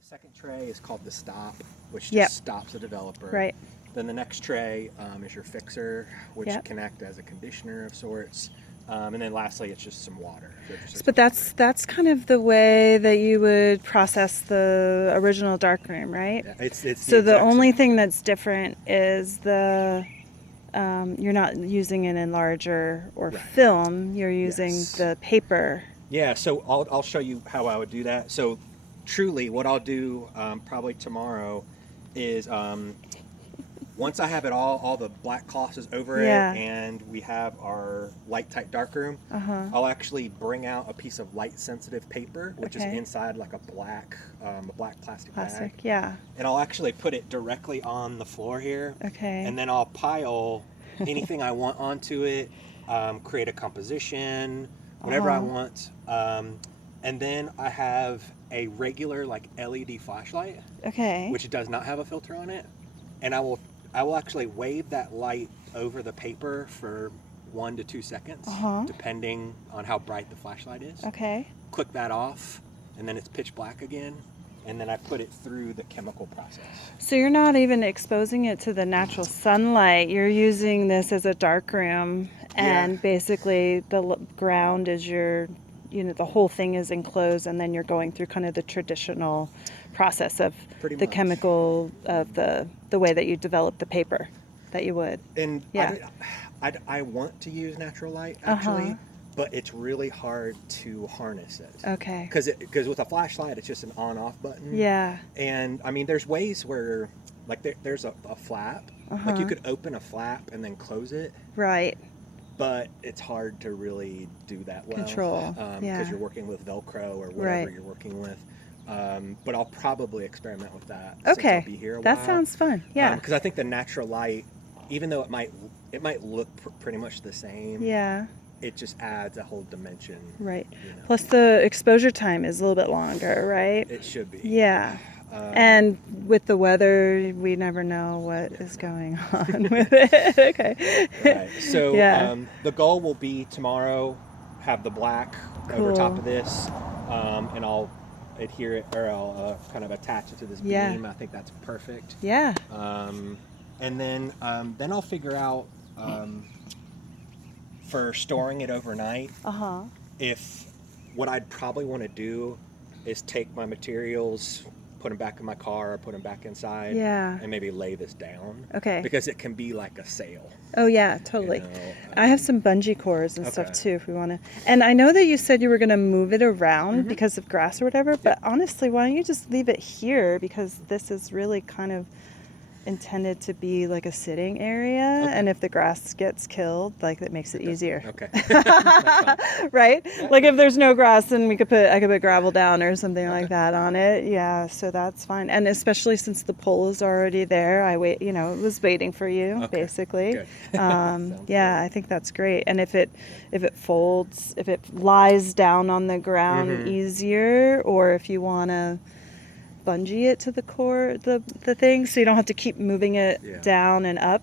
the second tray is called the stop, which Yep. just stops the developer. Right. Then the next tray is your fixer, which Yep. can act as a conditioner of sorts. And then lastly, it's just some water. So it just lets But you- that's kind of the way that you would process the original darkroom, right? Yeah, it's So the exact only same. thing that's different is you're not using an enlarger or Right. film. You're using Yes. the paper. Yeah, so I'll show you how I would do that. So truly, what I'll do probably tomorrow is once I have it all the black cloth is over Yeah. it, and we have our light tight darkroom, Uh-huh. I'll actually bring out a piece of light sensitive paper, which is Okay. inside like a black plastic Plastic. bag, Yeah. and I'll actually put it directly on the floor here, Okay. and then I'll pile anything I want onto it, create a composition, whatever I Uh-huh. want, and then I have a regular like LED flashlight, Okay. which does not have a filter on it, and I will actually wave that light over the paper for 1 to 2 seconds, Uh-huh. depending on how bright the flashlight is. Okay. Click that off, and then it's pitch black again, and then I put it through the chemical process. So you're not even exposing it to the natural sunlight. You're using this as a dark room, and Yeah. basically the ground is the whole thing is enclosed, and then you're going through kind of the traditional process of Pretty the much. chemical of the way that you develop the paper that you would. And Yeah. I want to use natural light actually, Uh-huh. but it's really hard to harness it. Okay. Because with a flashlight, it's just an on-off button. Yeah. And I mean, there's ways where, like, there's a flap. Like, Uh-huh. you could open a flap and then close it, Right. but it's hard to really do that well. Control, Because yeah. you're working with Velcro or whatever Right. you're working with. But I'll probably experiment with that. Okay. Since I'll be here a That while. sounds fun. Yeah. Because I think the natural light, even though it might look pretty much the same, Yeah. it just adds a whole dimension. Right. You know. Plus the exposure time is a little bit longer, right? It should be. Yeah. Um, And with the weather, we never know what is going on with it. Okay. Right. So Yeah. the goal will be tomorrow, have the black over top Cool. of this, and I'll adhere it, or I'll kind of attach it to this Yeah. beam. I think that's perfect. Yeah. And then I'll figure out for storing it overnight, Uh-huh. if what I'd probably want to do is take my materials, put them back in my car, or put them back inside, Yeah. and maybe lay this down. Okay. Because it can be like a sail. Oh yeah, totally. You know, I have some bungee cords and stuff Okay. too if we want to. And I know that you said you were going to move it around Mhm. because of grass or whatever, but honestly, why don't you just leave it here, because this is really kind of intended to be like a sitting area, Okay. and if the grass gets killed, like, that makes it easier. Okay. That's fine. Right? Like if there's no grass, then I could put gravel down or something like that on it. Yeah, so that's fine. And especially since the pole is already there, it was waiting for you, Okay, basically. good. Yeah, Sounds I think that's great. And if it folds, if it lies down on the ground Mhm. easier, or if you want to bungee it to the core, the thing, so you don't have to keep moving it Yeah. down and up.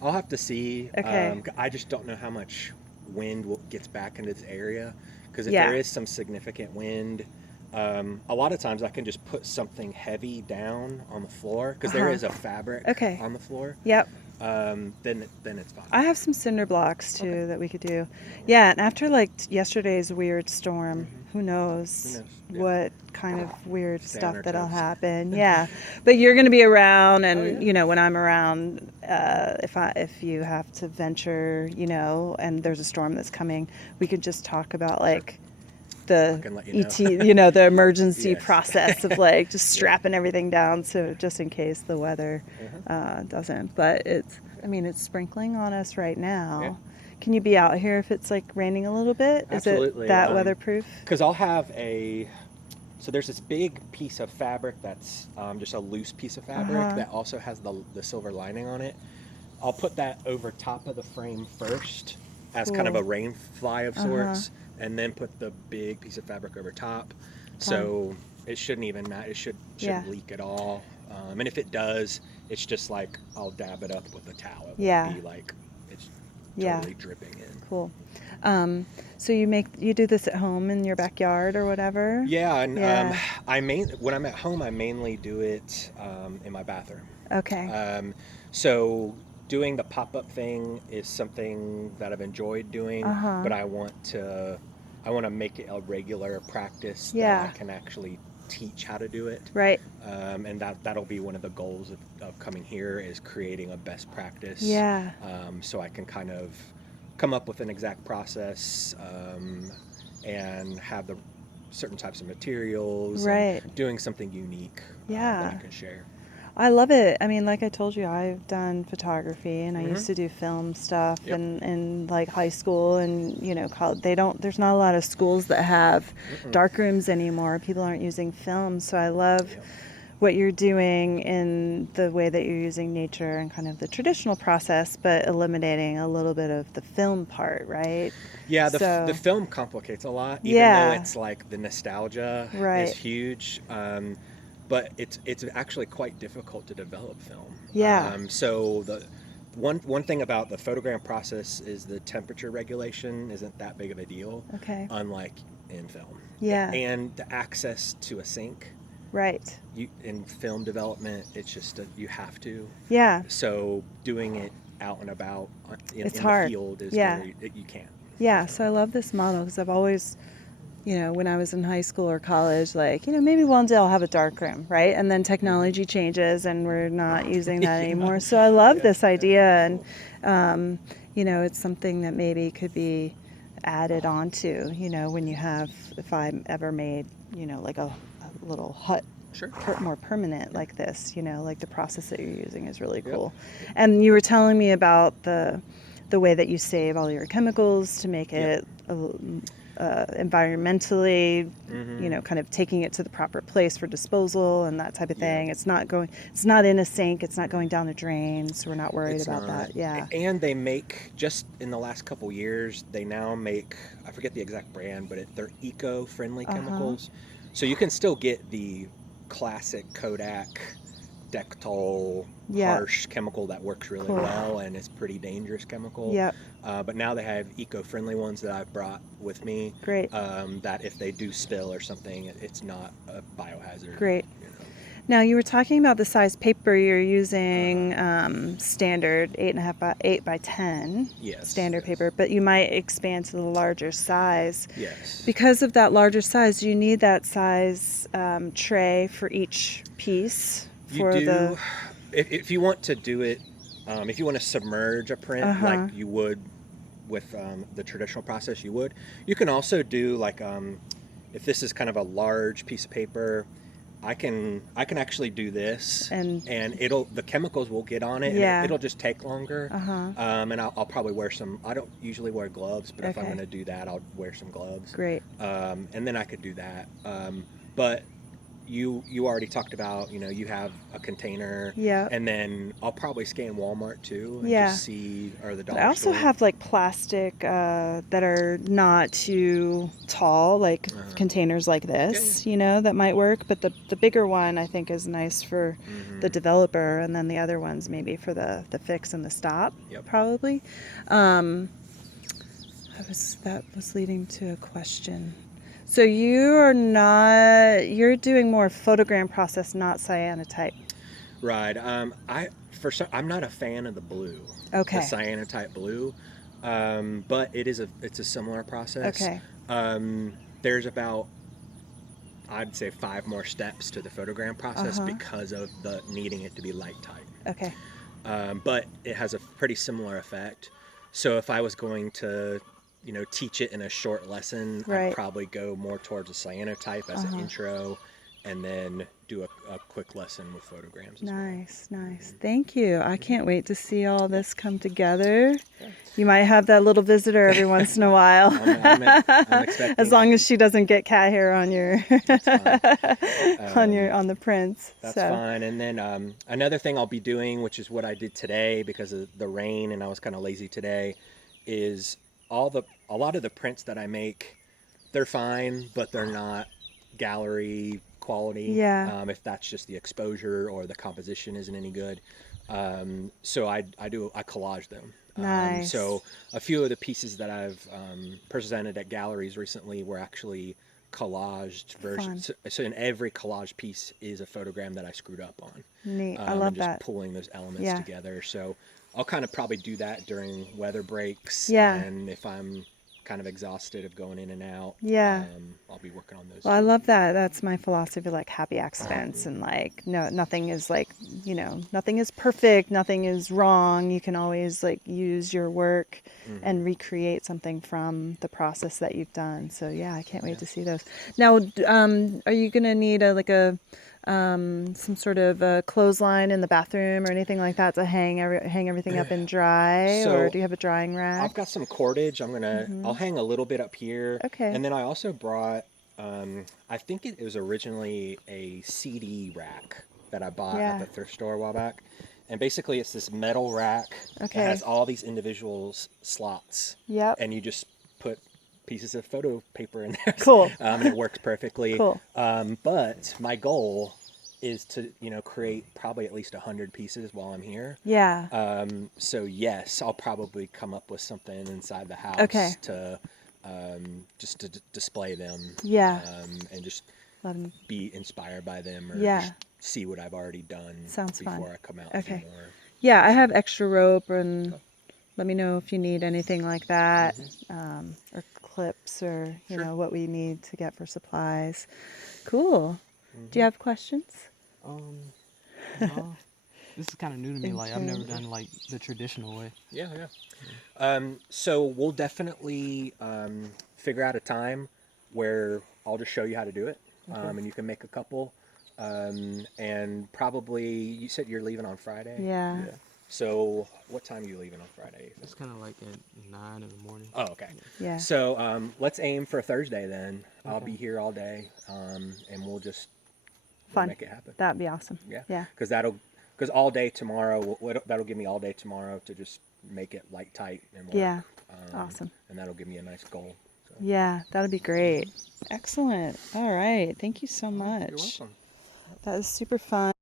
I'll have to see. Okay. I just don't know how much wind gets back into this area. Because if Yeah. there is some significant wind, a lot of times I can just put something heavy down on the floor, because there Uh-huh. is a fabric Okay. on the floor. Yep. Then it's fine. I have some cinder blocks too Okay. that we could do. Yeah, and after like yesterday's weird storm, who knows, Who knows? Yeah. what kind of weird Stay on stuff our that'll toes. happen. Yeah, but you're going to be around, and Oh, yeah. when I'm around, if you have to venture, and there's a storm that's coming, we could just talk about like the can let you know. ET, the emergency Yes. process of like just strapping everything down, so just in case the weather doesn't. But it's sprinkling on us right now. Yeah. Can you be out here if it's like raining a little bit? Absolutely. Is it that weatherproof? Because I'll have so there's this big piece of fabric that's just a loose piece of fabric Uh-huh. that also has the silver lining on it. I'll put that over top of the frame first as kind of a Cool. rain fly of Uh-huh. sorts, and then put the big piece of fabric over top. So it shouldn't even matter. It shouldn't Yeah. leak at all. And if it does, it's just like I'll dab it up with a towel. It Yeah. won't be like it's Yeah. totally dripping in. Cool. So you do this at home in your backyard or whatever? Yeah, and Yeah. when I'm at home, I mainly do it in my bathroom. Okay. So doing the pop-up thing is something that I've enjoyed doing, Uh-huh. but I want to make it a regular practice that I Yeah. can actually teach how to do it. Right. And that'll be one of the goals of coming here, is creating a best practice. Yeah. So I can kind of come up with an exact process and have the certain types of materials Right. and doing something unique Yeah. that I can share. I love it. I mean, like I told you, I've done photography and I Mm-hmm. used to do film stuff Yep. in like high school and, you know, college. There's not a lot of schools that have dark rooms anymore. People aren't using film. So I love Yep. what you're doing in the way that you're using nature and kind of the traditional process, but eliminating a little bit of the film part, right? Yeah, So- the film complicates a lot, even Yeah. though it's like the nostalgia Right. is huge. But it's actually quite difficult to develop film. Yeah. So the one thing about the photogram process is the temperature regulation isn't that big of a deal, Okay. unlike in film. Yeah. And the access to a sink. Right. In film development, it's just you have to. Yeah. So doing it out and about in hard. the field is Yeah. you can't. Yeah. So I love this model because I've always, you know, when I was in high school or college, like, you know, maybe one day I'll have a dark room, right? And then technology changes and we're not using that Yeah. anymore. So I love Yeah. this idea. And, you know, it's something that maybe could be added onto, you know, when you have, if I ever made, you know, like a little hut Sure. more permanent like this, you know, like the process that you're using is really Yep. cool. And you were telling me about the way that you save all your chemicals to make Yep. it environmentally, you know, kind of taking it to the proper place for disposal and that type of thing. Yeah. It's not in a sink, it's not going down the drain, so we're not worried It's about not. that. Yeah. And they make, just in the last couple years, they now make, I forget the exact brand, but they're eco-friendly chemicals. So you can still get the classic Kodak Dectol Yeah. harsh chemical that works really Cool. well, and it's pretty dangerous chemical. Yep. But now they have eco-friendly ones that I've brought with me. Great. That if they do spill or something, it's not a biohazard. Great. You know. Now you were talking about the size paper you're using, standard 8.5 by 8 by 10 Yes, standard yes. paper, but you might expand to the larger size. Yes. Because of that larger size, do you need that size tray for each piece? You do. If you want to do it, if you want to submerge a print like you would with the traditional process, you would. You can also do like if this is kind of a large piece of paper, I can actually do this, and the chemicals will get on it, Yeah. and it'll just take longer. And I'll probably wear some. I don't usually wear gloves, but if I'm Okay. going to do that, I'll wear some gloves. Great. And then I could do that. But you already talked about, you know, you have a container. Yeah. And then I'll probably scan Walmart too and Yeah. just see, or the But dollar I also store. have like plastic that are not too tall, like containers like this, you know, that might work. But the bigger one I think is nice for the developer, and then the other ones maybe for the fix and the stop, Yep. probably. That was leading to a question. So you're doing more photogram process, not cyanotype. Right. I'm not a fan of the blue. Okay. The cyanotype blue. But it's a similar process. Okay. There's about, I'd say, 5 more steps to the photogram process because of the needing it to be light tight. Okay. But it has a pretty similar effect. So if I was going to, you know, teach it in a short lesson, Right. I'd probably go more towards a cyanotype as an intro, and then do a quick lesson with photograms as well. Nice. Thank you. I can't wait to see all this come together. You might have that little visitor every once in a while. I'm expecting as long as she doesn't get cat hair on your That's fine. on the prints. That's so. fine. And then another thing I'll be doing, which is what I did today because of the rain and I was kind of lazy today, is a lot of the prints that I make, they're fine, but they're not gallery quality. Yeah. If that's just the exposure or the composition isn't any good. So I collage them. Nice. So a few of the pieces that I've presented at galleries recently were actually collaged Fun. versions. So in every collage piece is a photogram that I screwed up on, Neat. I and love just that. pulling those elements Yeah. together. So I'll kind of probably do that during weather breaks, Yeah. and if I'm kind of exhausted of going in and out, Yeah. I'll be working on those Well, I too. love that. That's my philosophy, like happy accidents, and like no, nothing is like, nothing is perfect, nothing is wrong. You can always like use your work Mm-hmm. and recreate something from the process that you've done. So yeah, I can't Yeah. wait to see those. Now, are you gonna need a like a some sort of a clothesline in the bathroom or anything like that to hang everything up and dry, or So do you have a drying I've rack? got some cordage. I'll hang a little bit up here, Okay. and then I also brought. I think it was originally a CD rack that I bought at Yeah. the thrift store a while back, and basically it's this metal rack that Okay. has all these individual slots, Yep. and you just put pieces of photo paper in there, Cool. and it works perfectly. Cool. But my goal is to create probably at least 100 pieces while I'm here. Yeah. So yes, I'll probably come up with something inside the Okay. house to just to display them, Yeah. and just Let 'em- be inspired by them, or Yeah. just see what I've already done Sounds before fun. I come out and do Okay. more. Yeah, I So, have extra rope, and let me know if you need anything like that, or clips, or sure. what we need to get for supplies. Cool. Do you Hmm. have questions? Um, no, this is kind of new to me. Like I've never Intern. done like the traditional way. Yeah, yeah. So we'll definitely figure out a time where I'll just show you how to do it, Okay. and you can make a couple. And probably you said you're leaving on Friday. Yeah. Yeah, So what time are you leaving on Friday? You it's think? kind of like at 9 in the morning. Oh, okay. Yeah. So let's aim for Thursday then. I'll Okay. be here all day, and we'll Fun. make it happen. That'd be awesome. Yeah, Yeah. because all day tomorrow that'll give me all day tomorrow to just make it light tight and work. Yeah. Um, Awesome. and that'll give me a nice goal. So. Yeah, that'd be great. Excellent. All right. Thank you so You're much. welcome. That is super fun.